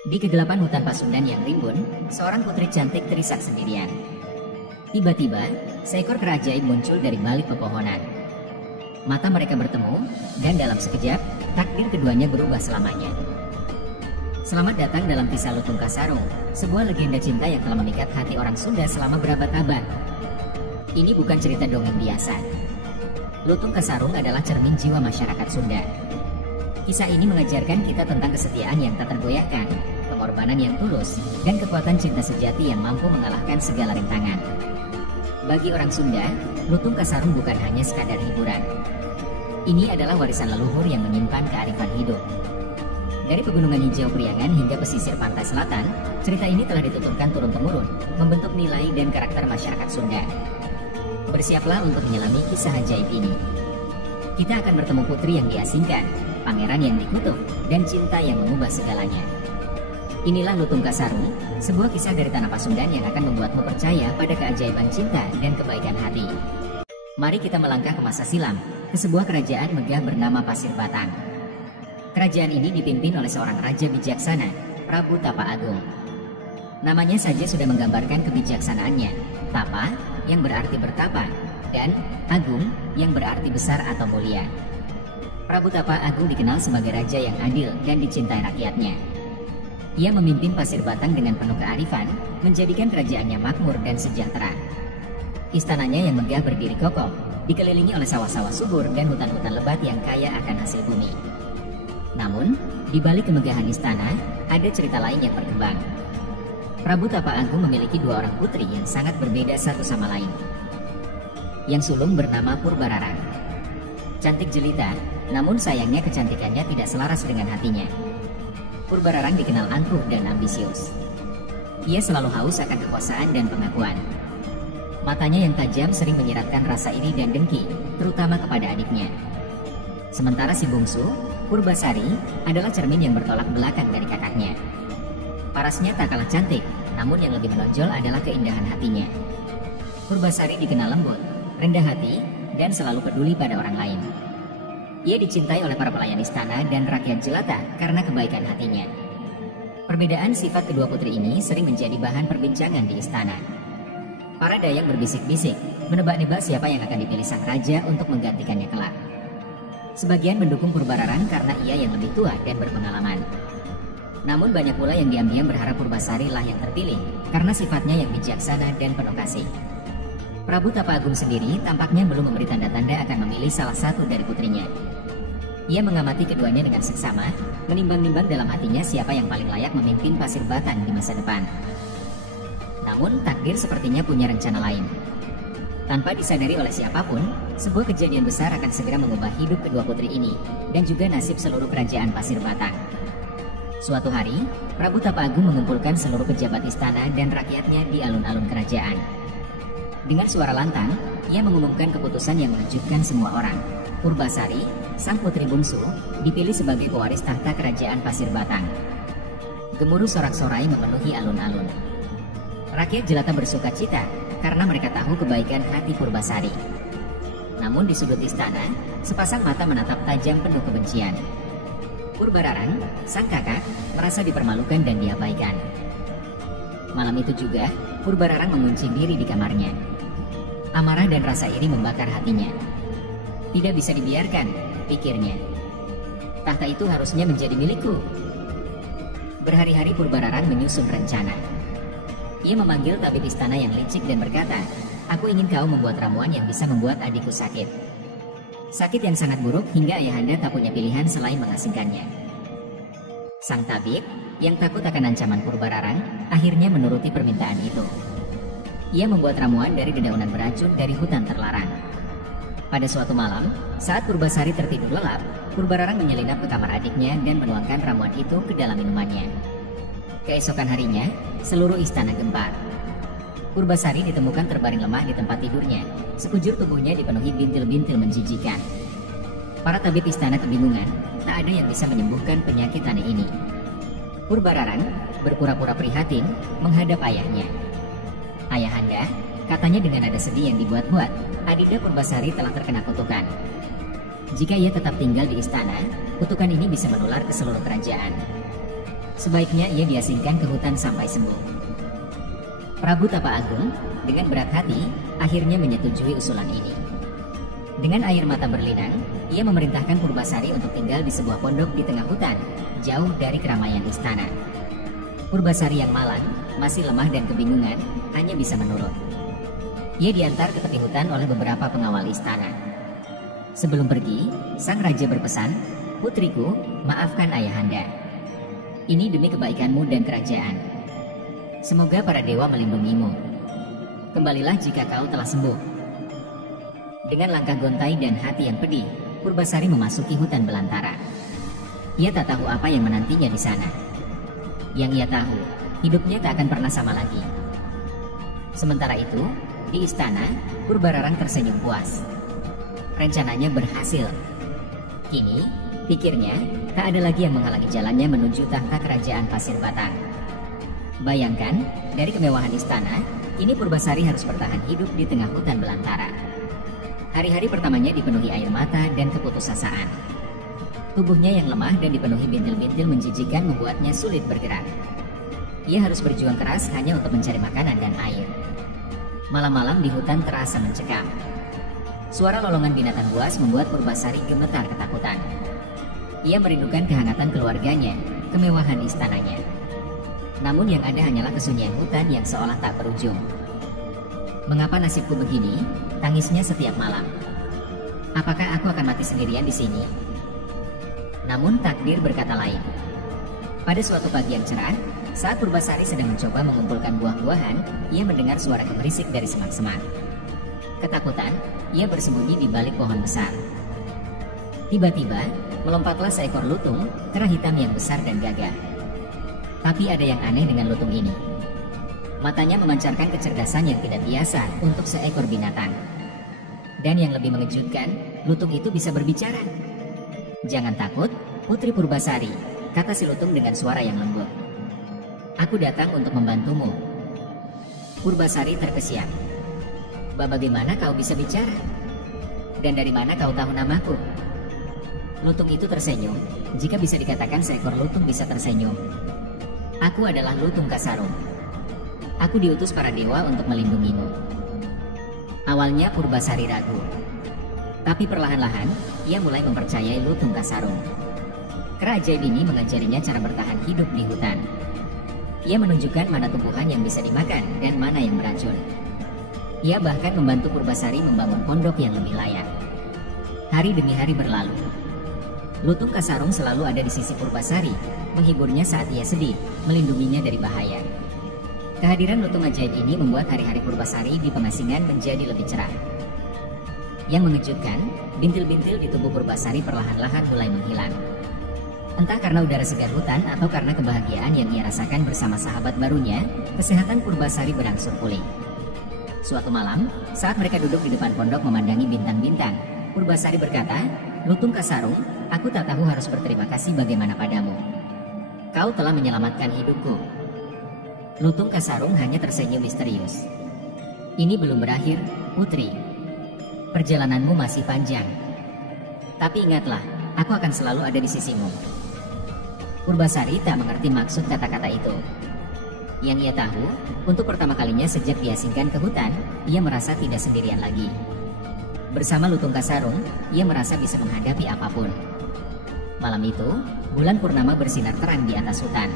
Di kegelapan hutan Pasundan yang rimbun, seorang putri cantik terisak sendirian. Tiba-tiba, seekor kera ajaib muncul dari balik pepohonan. Mata mereka bertemu, dan dalam sekejap, takdir keduanya berubah selamanya. Selamat datang dalam kisah Lutung Kasarung, sebuah legenda cinta yang telah memikat hati orang Sunda selama berabad-abad. Ini bukan cerita dongeng biasa. Lutung Kasarung adalah cermin jiwa masyarakat Sunda. Kisah ini mengajarkan kita tentang kesetiaan yang tak tergoyahkan, pengorbanan yang tulus, dan kekuatan cinta sejati yang mampu mengalahkan segala rintangan. Bagi orang Sunda, Lutung Kasarung bukan hanya sekadar hiburan. Ini adalah warisan leluhur yang menyimpan kearifan hidup. Dari Pegunungan Hijau Priangan hingga pesisir pantai selatan, cerita ini telah dituturkan turun-temurun, membentuk nilai dan karakter masyarakat Sunda. Bersiaplah untuk menyelami kisah ajaib ini. Kita akan bertemu putri yang diasingkan, pangeran yang dikutuk, dan cinta yang mengubah segalanya. Inilah Lutung Kasarung, sebuah kisah dari tanah Pasundan yang akan membuatmu percaya pada keajaiban cinta dan kebaikan hati. Mari kita melangkah ke masa silam, ke sebuah kerajaan megah bernama Pasir Batang. Kerajaan ini dipimpin oleh seorang raja bijaksana, Prabu Tapa Agung. Namanya saja sudah menggambarkan kebijaksanaannya. Tapa, yang berarti bertapa, dan Agung, yang berarti besar atau mulia. Prabu Tapa Agung dikenal sebagai raja yang adil dan dicintai rakyatnya. Ia memimpin Pasir Batang dengan penuh kearifan, menjadikan kerajaannya makmur dan sejahtera. Istananya yang megah berdiri kokoh, dikelilingi oleh sawah-sawah subur dan hutan-hutan lebat yang kaya akan hasil bumi. Namun, di balik kemegahan istana, ada cerita lain yang berkembang. Prabu Tapa Agung memiliki dua orang putri yang sangat berbeda satu sama lain. Yang sulung bernama Purbararang. Cantik jelita, namun sayangnya kecantikannya tidak selaras dengan hatinya. Purbararang dikenal angkuh dan ambisius. Ia selalu haus akan kekuasaan dan pengakuan. Matanya yang tajam sering menyiratkan rasa iri dan dengki, terutama kepada adiknya. Sementara si bungsu, Purbasari, adalah cermin yang bertolak belakang dari kakaknya. Parasnya tak kalah cantik, namun yang lebih menonjol adalah keindahan hatinya. Purbasari dikenal lembut, rendah hati, dan selalu peduli pada orang lain. Ia dicintai oleh para pelayan istana dan rakyat jelata karena kebaikan hatinya. Perbedaan sifat kedua putri ini sering menjadi bahan perbincangan di istana. Para dayang berbisik-bisik, menebak-nebak siapa yang akan dipilih sang raja untuk menggantikannya kelak. Sebagian mendukung Purbararang karena ia yang lebih tua dan berpengalaman. Namun banyak pula yang diam-diam berharap Purbasari lah yang terpilih karena sifatnya yang bijaksana dan penuh kasih. Prabu Tapa Agung sendiri tampaknya belum memberi tanda-tanda akan memilih salah satu dari putrinya. Ia mengamati keduanya dengan seksama, menimbang-nimbang dalam hatinya siapa yang paling layak memimpin Pasir Batang di masa depan. Namun takdir sepertinya punya rencana lain. Tanpa disadari oleh siapapun, sebuah kejadian besar akan segera mengubah hidup kedua putri ini dan juga nasib seluruh kerajaan Pasir Batang. Suatu hari, Prabu Tapa Agung mengumpulkan seluruh pejabat istana dan rakyatnya di alun-alun kerajaan. Dengan suara lantang, ia mengumumkan keputusan yang mengejutkan semua orang. Purbasari, sang putri bungsu, dipilih sebagai pewaris tahta kerajaan Pasir Batang. Gemuruh sorak-sorai memenuhi alun-alun. Rakyat jelata bersuka cita karena mereka tahu kebaikan hati Purbasari. Namun di sudut istana, sepasang mata menatap tajam penuh kebencian. Purbararang, sang kakak, merasa dipermalukan dan diabaikan. Malam itu juga, Purbararang mengunci diri di kamarnya. Amarah dan rasa iri membakar hatinya. Tidak bisa dibiarkan, pikirnya. Tahta itu harusnya menjadi milikku. Berhari-hari Purbararang menyusun rencana. Ia memanggil tabib istana yang licik dan berkata, "Aku ingin kau membuat ramuan yang bisa membuat adikku sakit. Sakit yang sangat buruk hingga ayahanda tak punya pilihan selain mengasingkannya." Sang tabib, yang takut akan ancaman Purbararang, akhirnya menuruti permintaan itu. Ia membuat ramuan dari dedaunan beracun dari hutan terlarang. Pada suatu malam, saat Purbasari tertidur lelap, Purbararang menyelinap ke kamar adiknya dan menuangkan ramuan itu ke dalam minumannya. Keesokan harinya, seluruh istana gempar. Purbasari ditemukan terbaring lemah di tempat tidurnya. Sekujur tubuhnya dipenuhi bintil-bintil menjijikan. Para tabib istana kebingungan, tak ada yang bisa menyembuhkan penyakit aneh ini. Purbararang berpura-pura prihatin menghadap ayahnya. "Ayahanda," katanya dengan nada sedih yang dibuat-buat, "Adinda Purbasari telah terkena kutukan. Jika ia tetap tinggal di istana, kutukan ini bisa menular ke seluruh kerajaan." Sebaiknya ia diasingkan ke hutan sampai sembuh. Prabu Tapa Agung dengan berat hati akhirnya menyetujui usulan ini. Dengan air mata berlinang, ia memerintahkan Purbasari untuk tinggal di sebuah pondok di tengah hutan, jauh dari keramaian istana. Purbasari yang malang, masih lemah dan kebingungan, hanya bisa menurut. Ia diantar ke tepi hutan oleh beberapa pengawal istana. Sebelum pergi, sang raja berpesan, "Putriku, maafkan ayahanda. Ini demi kebaikanmu dan kerajaan. Semoga para dewa melindungimu. Kembalilah jika kau telah sembuh." Dengan langkah gontai dan hati yang pedih, Purbasari memasuki hutan belantara. Ia tak tahu apa yang menantinya di sana. Yang ia tahu, hidupnya tak akan pernah sama lagi. Sementara itu, di istana, Purbararang tersenyum puas. Rencananya berhasil. Kini, pikirnya, tak ada lagi yang menghalangi jalannya menuju tahta kerajaan Pasir Batang. Bayangkan, dari kemewahan istana, kini Purbasari harus bertahan hidup di tengah hutan belantara. Hari-hari pertamanya dipenuhi air mata dan keputusasaan. Tubuhnya yang lemah dan dipenuhi bintil-bintil menjijikan membuatnya sulit bergerak. Ia harus berjuang keras hanya untuk mencari makanan dan air. Malam-malam di hutan terasa mencekam. Suara lolongan binatang buas membuat Purbasari gemetar ketakutan. Ia merindukan kehangatan keluarganya, kemewahan istananya. Namun yang ada hanyalah kesunyian hutan yang seolah tak berujung. "Mengapa nasibku begini?" tangisnya setiap malam. "Apakah aku akan mati sendirian di sini?" Namun takdir berkata lain. Pada suatu pagi yang cerah, saat Purbasari sedang mencoba mengumpulkan buah-buahan, ia mendengar suara gemerisik dari semak-semak. Ketakutan, ia bersembunyi di balik pohon besar. Tiba-tiba, melompatlah seekor lutung, kera hitam yang besar dan gagah. Tapi ada yang aneh dengan lutung ini. Matanya memancarkan kecerdasan yang tidak biasa untuk seekor binatang. Dan yang lebih mengejutkan, lutung itu bisa berbicara. "Jangan takut, Putri Purbasari," kata si lutung dengan suara yang lembut. "Aku datang untuk membantumu." Purbasari terkesiap. "Bagaimana kau bisa bicara? Dan dari mana kau tahu namaku?" Lutung itu tersenyum. Jika bisa dikatakan seekor lutung bisa tersenyum. "Aku adalah Lutung Kasarung. Aku diutus para dewa untuk melindungimu." Awalnya Purbasari ragu. Tapi perlahan-lahan, ia mulai mempercayai Lutung Kasarung. Kera ajaib ini mengajarinya cara bertahan hidup di hutan. Ia menunjukkan mana tumbuhan yang bisa dimakan dan mana yang beracun. Ia bahkan membantu Purbasari membangun pondok yang lebih layak. Hari demi hari berlalu. Lutung Kasarung selalu ada di sisi Purbasari, menghiburnya saat ia sedih, melindunginya dari bahaya. Kehadiran lutung ajaib ini membuat hari-hari Purbasari di pengasingan menjadi lebih cerah. Yang mengejutkan, bintil-bintil di tubuh Purbasari perlahan-lahan mulai menghilang. Entah karena udara segar hutan atau karena kebahagiaan yang ia rasakan bersama sahabat barunya, kesehatan Purbasari berangsur pulih. Suatu malam, saat mereka duduk di depan pondok memandangi bintang-bintang, Purbasari berkata, "Lutung Kasarung, aku tak tahu harus berterima kasih bagaimana padamu. Kau telah menyelamatkan hidupku." Lutung Kasarung hanya tersenyum misterius. "Ini belum berakhir, Putri. Perjalananmu masih panjang. Tapi ingatlah, aku akan selalu ada di sisimu." Purbasari tak mengerti maksud kata-kata itu. Yang ia tahu, untuk pertama kalinya sejak diasingkan ke hutan, ia merasa tidak sendirian lagi. Bersama Lutung Kasarung, ia merasa bisa menghadapi apapun. Malam itu, bulan purnama bersinar terang di atas hutan.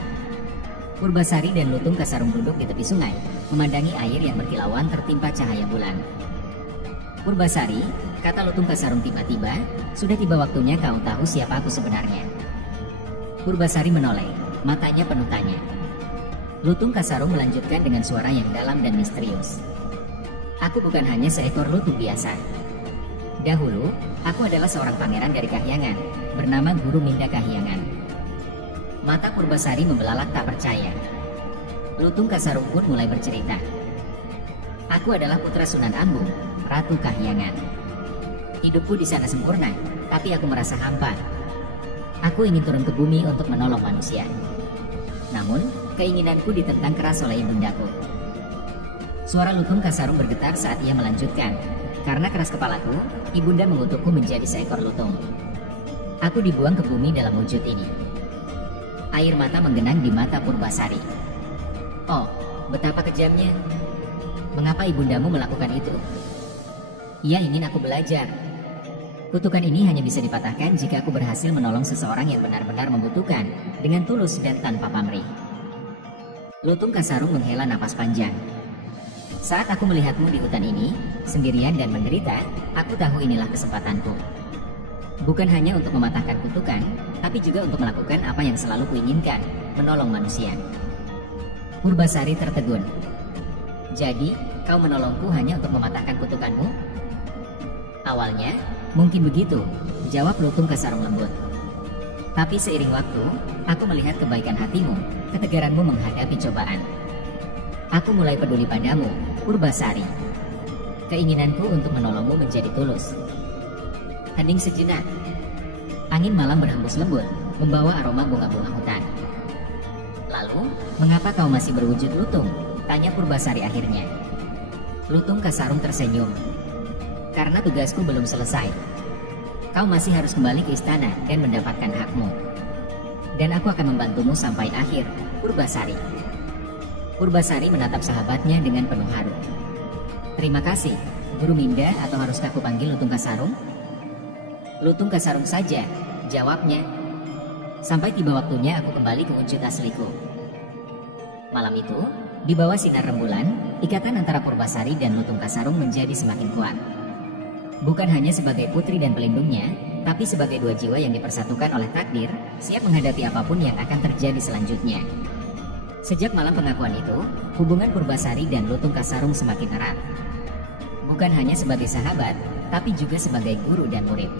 Purbasari dan Lutung Kasarung duduk di tepi sungai, memandangi air yang berkilauan tertimpa cahaya bulan. "Purbasari," kata Lutung Kasarung tiba-tiba, "sudah tiba waktunya kau tahu siapa aku sebenarnya." Purbasari menoleh, matanya penuh tanya. Lutung Kasarung melanjutkan dengan suara yang dalam dan misterius. "Aku bukan hanya seekor lutung biasa. Dahulu, aku adalah seorang pangeran dari Kahyangan, bernama Guru Minda Kahyangan." Mata Purbasari membelalak tak percaya. Lutung Kasarung pun mulai bercerita. "Aku adalah putra Sunan Ambung, Ratu Kahyangan. Hidupku di sana sempurna, tapi aku merasa hampa. Aku ingin turun ke bumi untuk menolong manusia. Namun, keinginanku ditentang keras oleh ibundaku." Suara Lutung Kasarung bergetar saat ia melanjutkan. "Karena keras kepalaku, ibunda mengutukku menjadi seekor lutung. Aku dibuang ke bumi dalam wujud ini. Air mata menggenang di mata Purbasari. Oh, betapa kejamnya. Mengapa ibundamu melakukan itu? Ia ingin aku belajar. Kutukan ini hanya bisa dipatahkan jika aku berhasil menolong seseorang yang benar-benar membutuhkan dengan tulus dan tanpa pamrih. Lutung Kasarung menghela napas panjang. Saat aku melihatmu di hutan ini, sendirian dan menderita, aku tahu inilah kesempatanku. Bukan hanya untuk mematahkan kutukan, tapi juga untuk melakukan apa yang selalu kuinginkan, menolong manusia. Purbasari tertegun. Jadi, kau menolongku hanya untuk mematahkan kutukanmu? Awalnya, mungkin begitu, jawab Lutung Kasarung lembut. Tapi seiring waktu, aku melihat kebaikan hatimu, ketegaranmu menghadapi cobaan. Aku mulai peduli padamu, Purbasari. Keinginanku untuk menolongmu menjadi tulus. Hening sejenak. Angin malam berhembus lembut, membawa aroma bunga-bunga hutan. Lalu, mengapa kau masih berwujud lutung? Tanya Purbasari akhirnya. Lutung Kasarung tersenyum. Karena tugasku belum selesai. Kau masih harus kembali ke istana dan mendapatkan hakmu. Dan aku akan membantumu sampai akhir, Purbasari. Purbasari menatap sahabatnya dengan penuh haru. Terima kasih, Guru Minda, atau haruskah aku panggil Lutung Kasarung? Lutung Kasarung saja, jawabnya. Sampai tiba waktunya aku kembali ke wujud asliku. Malam itu, di bawah sinar rembulan, ikatan antara Purbasari dan Lutung Kasarung menjadi semakin kuat. Bukan hanya sebagai putri dan pelindungnya, tapi sebagai dua jiwa yang dipersatukan oleh takdir, siap menghadapi apapun yang akan terjadi selanjutnya. Sejak malam pengakuan itu, hubungan Purbasari dan Lutung Kasarung semakin erat. Bukan hanya sebagai sahabat, tapi juga sebagai guru dan murid.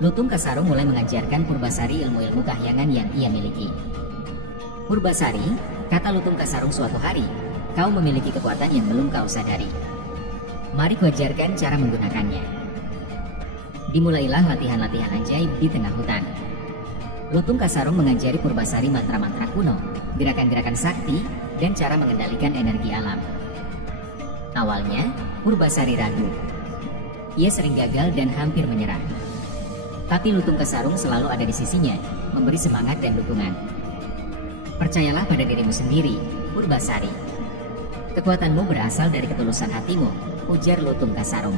Lutung Kasarung mulai mengajarkan Purbasari ilmu-ilmu kahyangan yang ia miliki. Purbasari, kata Lutung Kasarung suatu hari, kau memiliki kekuatan yang belum kau sadari. Mari kuajarkan cara menggunakannya. Dimulailah latihan-latihan ajaib di tengah hutan. Lutung Kasarung mengajari Purbasari mantra-mantra kuno, gerakan-gerakan sakti, dan cara mengendalikan energi alam. Awalnya, Purbasari ragu. Ia sering gagal dan hampir menyerah. Tapi Lutung Kasarung selalu ada di sisinya, memberi semangat dan dukungan. Percayalah pada dirimu sendiri, Purbasari. Kekuatanmu berasal dari ketulusan hatimu, ujar Lutung Kasarung.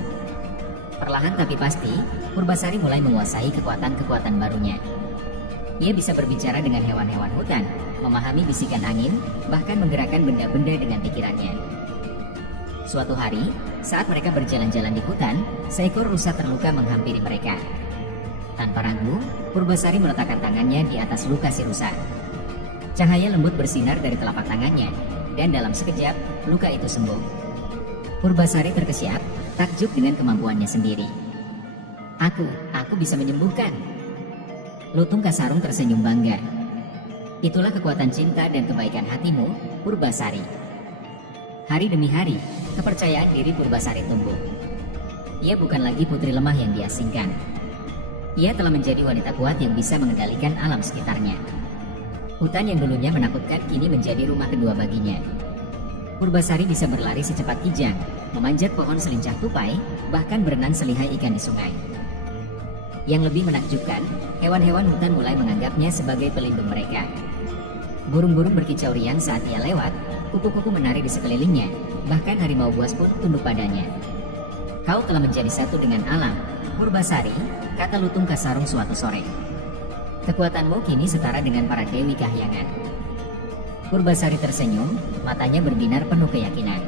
Perlahan tapi pasti, Purbasari mulai menguasai kekuatan-kekuatan barunya. Ia bisa berbicara dengan hewan-hewan hutan, memahami bisikan angin, bahkan menggerakkan benda-benda dengan pikirannya. Suatu hari, saat mereka berjalan-jalan di hutan, seekor rusa terluka menghampiri mereka. Tanpa ragu, Purbasari meletakkan tangannya di atas luka si rusa. Cahaya lembut bersinar dari telapak tangannya, dan dalam sekejap, luka itu sembuh. Purbasari terkesiap, takjub dengan kemampuannya sendiri. Aku bisa menyembuhkan. Lutung Kasarung tersenyum bangga. Itulah kekuatan cinta dan kebaikan hatimu, Purbasari. Hari demi hari, kepercayaan diri Purbasari tumbuh. Ia bukan lagi putri lemah yang diasingkan. Ia telah menjadi wanita kuat yang bisa mengendalikan alam sekitarnya. Hutan yang dulunya menakutkan kini menjadi rumah kedua baginya. Purbasari bisa berlari secepat kijang, memanjat pohon selincah tupai, bahkan berenang selihai ikan di sungai. Yang lebih menakjubkan, hewan-hewan hutan mulai menganggapnya sebagai pelindung mereka. Burung-burung berkicau riang saat ia lewat, kupu-kupu menari di sekelilingnya, bahkan harimau buas pun tunduk padanya. Kau telah menjadi satu dengan alam, Purbasari, kata Lutung Kasarung suatu sore. Kekuatanmu kini setara dengan para dewi kahyangan. Purbasari tersenyum, matanya berbinar penuh keyakinan.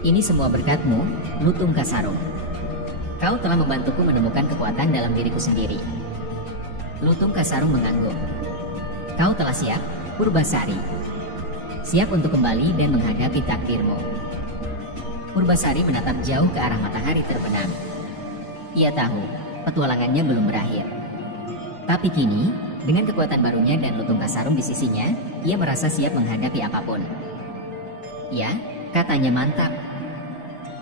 Ini semua berkatmu, Lutung Kasarung. Kau telah membantuku menemukan kekuatan dalam diriku sendiri. Lutung Kasarung mengangguk. Kau telah siap, Purbasari. Siap untuk kembali dan menghadapi takdirmu. Purbasari menatap jauh ke arah matahari terbenam. Ia tahu, petualangannya belum berakhir. Tapi kini, dengan kekuatan barunya dan Lutung Kasarung di sisinya, ia merasa siap menghadapi apapun. Ya, katanya mantap.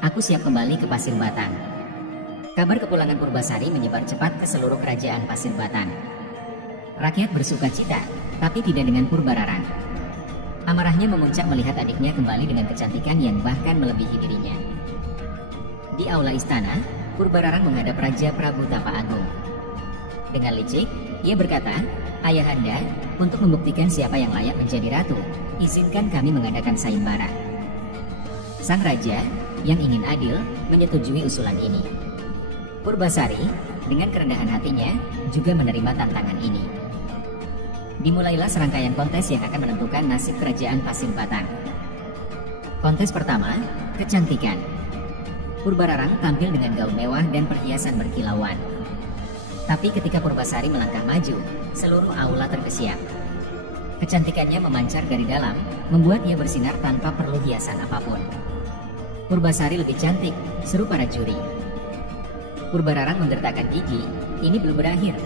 Aku siap kembali ke Pasir Batan. Kabar kepulangan Purbasari menyebar cepat ke seluruh kerajaan Pasir Batan. Rakyat bersuka cita, tapi tidak dengan Purbararang. Amarahnya memuncak melihat adiknya kembali dengan kecantikan yang bahkan melebihi dirinya. Di aula istana, Purbararang menghadap Raja Prabu Tapa Agung. Dengan licik, ia berkata, "Ayahanda, untuk membuktikan siapa yang layak menjadi ratu, izinkan kami mengadakan sayembara." Sang raja yang ingin adil menyetujui usulan ini. Purbasari dengan kerendahan hatinya juga menerima tantangan ini. Dimulailah serangkaian kontes yang akan menentukan nasib kerajaan Pasir Batang. Kontes pertama, kecantikan. Purbararang tampil dengan gaun mewah dan perhiasan berkilauan. Tapi ketika Purbasari melangkah maju, seluruh aula terkesiap. Kecantikannya memancar dari dalam, membuat ia bersinar tanpa perlu hiasan apapun. Purbasari lebih cantik, seru para juri. Purbararang menggertakkan gigi, ini belum berakhir.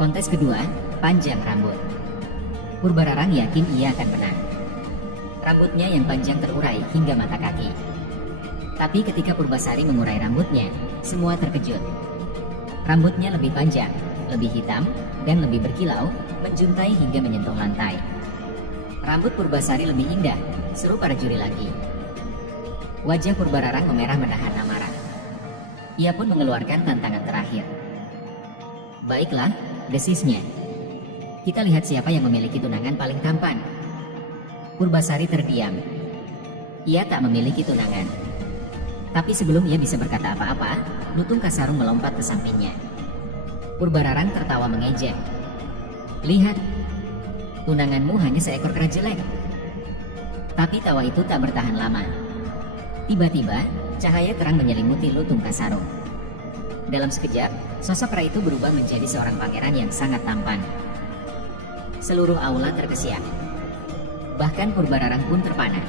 Kontes kedua, panjang rambut. Purbararang yakin ia akan menang. Rambutnya yang panjang terurai hingga mata kaki. Tapi ketika Purbasari mengurai rambutnya, semua terkejut. Rambutnya lebih panjang, lebih hitam, dan lebih berkilau, menjuntai hingga menyentuh lantai. Rambut Purbasari lebih indah, seru para juri lagi. Wajah Purbararang memerah menahan amarah. Ia pun mengeluarkan tantangan terakhir. "Baiklah," desisnya. "Kita lihat siapa yang memiliki tunangan paling tampan." Purbasari terdiam. Ia tak memiliki tunangan. Tapi sebelum ia bisa berkata apa-apa, Lutung Kasarung melompat ke sampingnya. Purbararang tertawa mengejek. "Lihat, tunanganmu hanya seekor kera jelek." Tapi tawa itu tak bertahan lama. Tiba-tiba, cahaya terang menyelimuti Lutung Kasarung. Dalam sekejap, sosok kera itu berubah menjadi seorang pangeran yang sangat tampan. Seluruh aula terkesiap. Bahkan Purbararang pun terpana.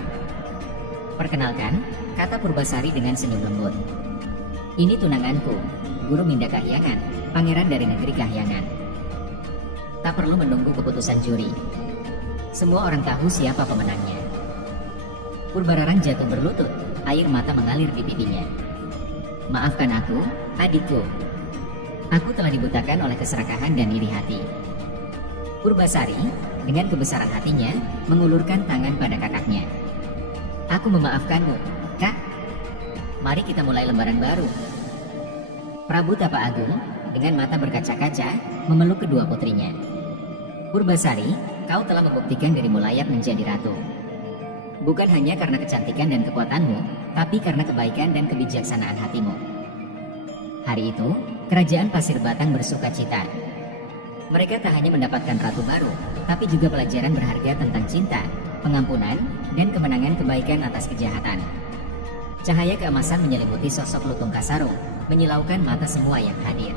"Perkenalkan," kata Purbasari dengan senyum lembut. "Ini tunanganku, Guru Minda Kahyangan, pangeran dari negeri Kahyangan." Tak perlu menunggu keputusan juri. Semua orang tahu siapa pemenangnya. Purbararang jatuh berlutut, air mata mengalir di pipinya. "Maafkan aku, adikku. Aku telah dibutakan oleh keserakahan dan iri hati." Purbasari, dengan kebesaran hatinya, mengulurkan tangan pada kakaknya. "Aku memaafkanmu, Kak. Mari kita mulai lembaran baru." Prabu Tapa Agung, dengan mata berkaca-kaca, memeluk kedua putrinya. "Purbasari, kau telah membuktikan dirimu layak menjadi ratu. Bukan hanya karena kecantikan dan kekuatanmu, tapi karena kebaikan dan kebijaksanaan hatimu." Hari itu, kerajaan Pasir Batang bersuka cita. Mereka tak hanya mendapatkan ratu baru, tapi juga pelajaran berharga tentang cinta, pengampunan, dan kemenangan kebaikan atas kejahatan. Cahaya keemasan menyelimuti sosok Lutung Kasarung, menyilaukan mata semua yang hadir.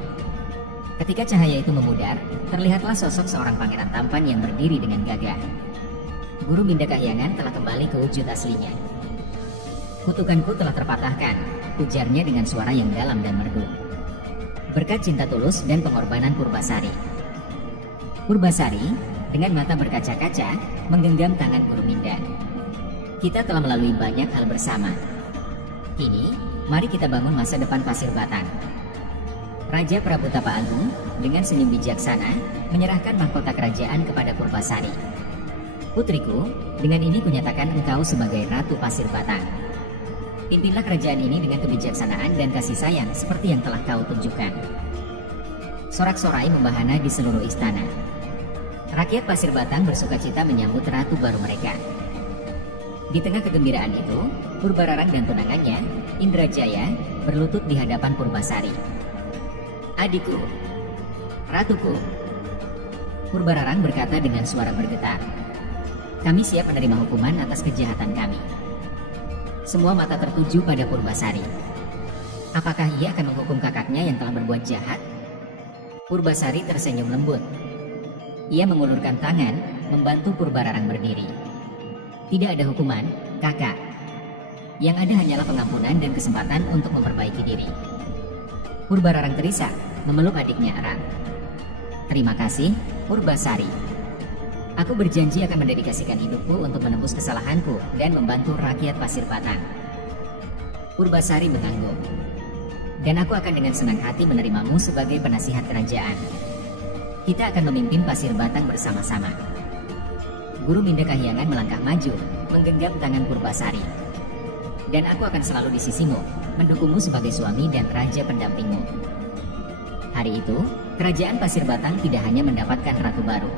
Ketika cahaya itu memudar, terlihatlah sosok seorang pangeran tampan yang berdiri dengan gagah. Guru Minda Kahyangan telah kembali ke wujud aslinya. "Kutukanku telah terpatahkan," ujarnya dengan suara yang dalam dan merdu. "Berkat cinta tulus dan pengorbanan Purbasari." Purbasari, dengan mata berkaca-kaca, menggenggam tangan Guru Minda. "Kita telah melalui banyak hal bersama. Kini, mari kita bangun masa depan Pasir Batang." Raja Prabu Tapa Agung, dengan senyum bijaksana, menyerahkan mahkota kerajaan kepada Purbasari. "Putriku, dengan ini kunyatakan engkau sebagai Ratu Pasir Batang. Pimpinlah kerajaan ini dengan kebijaksanaan dan kasih sayang seperti yang telah kau tunjukkan." Sorak-sorai membahana di seluruh istana. Rakyat Pasir Batang bersukacita menyambut ratu baru mereka. Di tengah kegembiraan itu, Purbararang dan tunangannya, Indrajaya, berlutut di hadapan Purbasari. "Adikku, ratuku." Purbararang berkata dengan suara bergetar, "Kami siap menerima hukuman atas kejahatan kami." Semua mata tertuju pada Purbasari. Apakah ia akan menghukum kakaknya yang telah berbuat jahat? Purbasari tersenyum lembut. Ia mengulurkan tangan, membantu Purbararang berdiri. "Tidak ada hukuman, kakak. Yang ada hanyalah pengampunan dan kesempatan untuk memperbaiki diri." Purbararang terisak, memeluk adiknya erat. "Terima kasih, Purbasari. Aku berjanji akan mendedikasikan hidupku untuk menembus kesalahanku dan membantu rakyat Pasir Batang." Purbasari mengangguk. "Dan aku akan dengan senang hati menerimamu sebagai penasihat kerajaan. Kita akan memimpin Pasir Batang bersama-sama." Guru Minda Kahyangan melangkah maju, menggenggam tangan Purbasari. "Dan aku akan selalu di sisimu, mendukungmu sebagai suami dan raja pendampingmu." Hari itu, Kerajaan Pasir Batang tidak hanya mendapatkan ratu baru.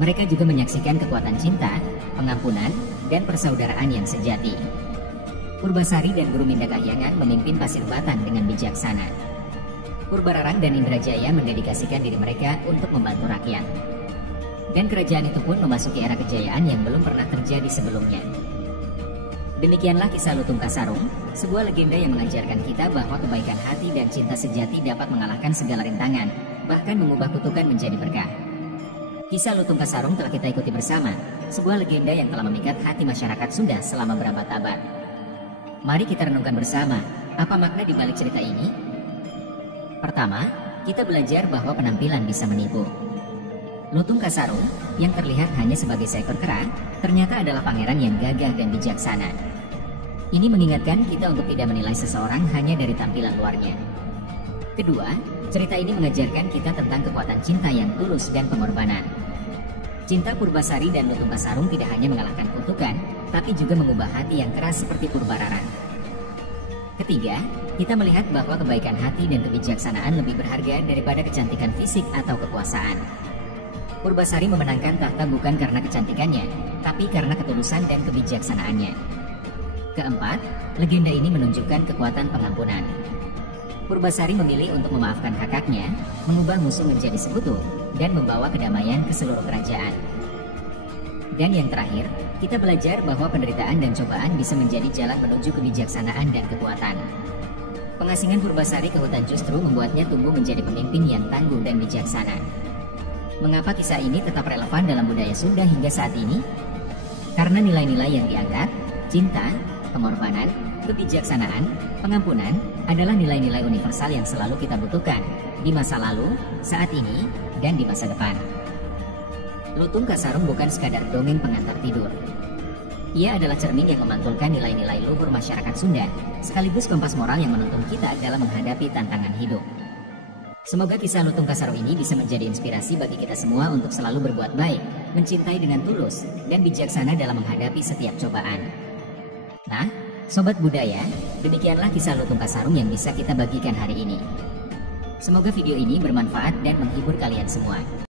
Mereka juga menyaksikan kekuatan cinta, pengampunan, dan persaudaraan yang sejati. Purbasari dan Guru Minda Kahyangan memimpin Pasir Batang dengan bijaksana. Purbararang dan Indrajaya mendedikasikan diri mereka untuk membantu rakyat. Dan kerajaan itu pun memasuki era kejayaan yang belum pernah terjadi sebelumnya. Demikianlah kisah Lutung Kasarung, sebuah legenda yang mengajarkan kita bahwa kebaikan hati dan cinta sejati dapat mengalahkan segala rintangan, bahkan mengubah kutukan menjadi berkah. Kisah Lutung Kasarung telah kita ikuti bersama, sebuah legenda yang telah memikat hati masyarakat Sunda selama berabad-abad. Mari kita renungkan bersama, apa makna di balik cerita ini? Pertama, kita belajar bahwa penampilan bisa menipu. Lutung Kasarung, yang terlihat hanya sebagai seekor kera, ternyata adalah pangeran yang gagah dan bijaksana. Ini mengingatkan kita untuk tidak menilai seseorang hanya dari tampilan luarnya. Kedua, cerita ini mengajarkan kita tentang kekuatan cinta yang tulus dan pengorbanan. Cinta Purbasari dan Lutung Kasarung tidak hanya mengalahkan kutukan, tapi juga mengubah hati yang keras seperti Purbararang. Ketiga, kita melihat bahwa kebaikan hati dan kebijaksanaan lebih berharga daripada kecantikan fisik atau kekuasaan. Purbasari memenangkan tahta bukan karena kecantikannya, tapi karena ketulusan dan kebijaksanaannya. Keempat, legenda ini menunjukkan kekuatan pengampunan. Purbasari memilih untuk memaafkan kakaknya, mengubah musuh menjadi sekutu, dan membawa kedamaian ke seluruh kerajaan. Dan yang terakhir, kita belajar bahwa penderitaan dan cobaan bisa menjadi jalan menuju kebijaksanaan dan kekuatan. Pengasingan Purbasari ke hutan justru membuatnya tumbuh menjadi pemimpin yang tangguh dan bijaksana. Mengapa kisah ini tetap relevan dalam budaya Sunda hingga saat ini? Karena nilai-nilai yang diangkat, cinta, pengorbanan, kebijaksanaan, pengampunan, adalah nilai-nilai universal yang selalu kita butuhkan di masa lalu, saat ini, dan di masa depan. Lutung Kasarung bukan sekadar dongeng pengantar tidur. Ia adalah cermin yang memantulkan nilai-nilai luhur masyarakat Sunda, sekaligus kompas moral yang menuntun kita dalam menghadapi tantangan hidup. Semoga kisah Lutung Kasarung ini bisa menjadi inspirasi bagi kita semua untuk selalu berbuat baik, mencintai dengan tulus, dan bijaksana dalam menghadapi setiap cobaan. Nah, Sobat Budaya, demikianlah kisah Lutung Kasarung yang bisa kita bagikan hari ini. Semoga video ini bermanfaat dan menghibur kalian semua.